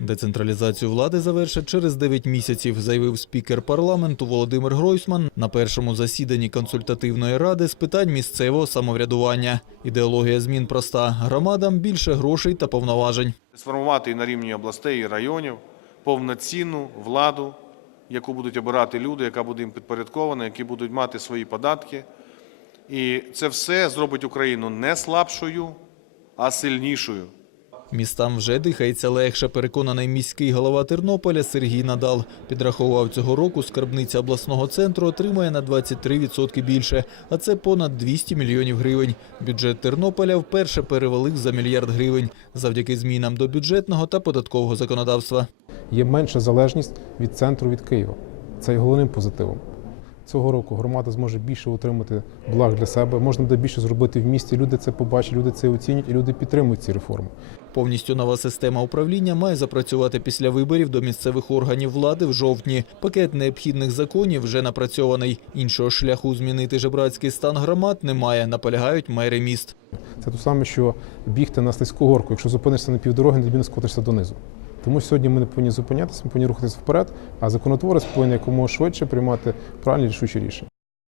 Децентралізацію влади завершать через 9 місяців, заявив спікер парламенту Володимир Гройсман на першому засіданні консультативної ради з питань місцевого самоврядування. Ідеологія змін проста: громадам більше грошей та повноважень. сформувати на рівні областей і районів повноцінну владу, яку будуть обирати люди, яка буде їм підпорядкована, які будуть мати свої податки. І це все зробить Україну не слабшою, а сильнішою. Містам вже дихається легше, переконаний міський голова Тернополя Сергій Надал. Підраховував цього року скарбниця обласного центру отримає на 23% більше, а це понад 200 мільйонів гривень. Бюджет Тернополя вперше перевалив за мільярд гривень завдяки змінам до бюджетного та податкового законодавства. є менша залежність від центру від Києва. Це є головним позитивом. Цього року громада зможе більше отримати благ для себе, можна буде більше зробити в місті. Люди це побачать, люди це оцінять і люди підтримують ці реформи. Повністю нова система управління має запрацювати після виборів до місцевих органів влади в жовтні. Пакет необхідних законів вже напрацьований. Іншого шляху змінити жебрацький стан громад немає, наполягають мери міст. Це те саме, що бігти на слизьку горку. Якщо зупинишся на півдороги, не скотишся донизу. Тому сьогодні ми не повинні зупинятися, ми повинні рухатися вперед, а законотворець повинен якомога швидше приймати правильні рішучі рішення.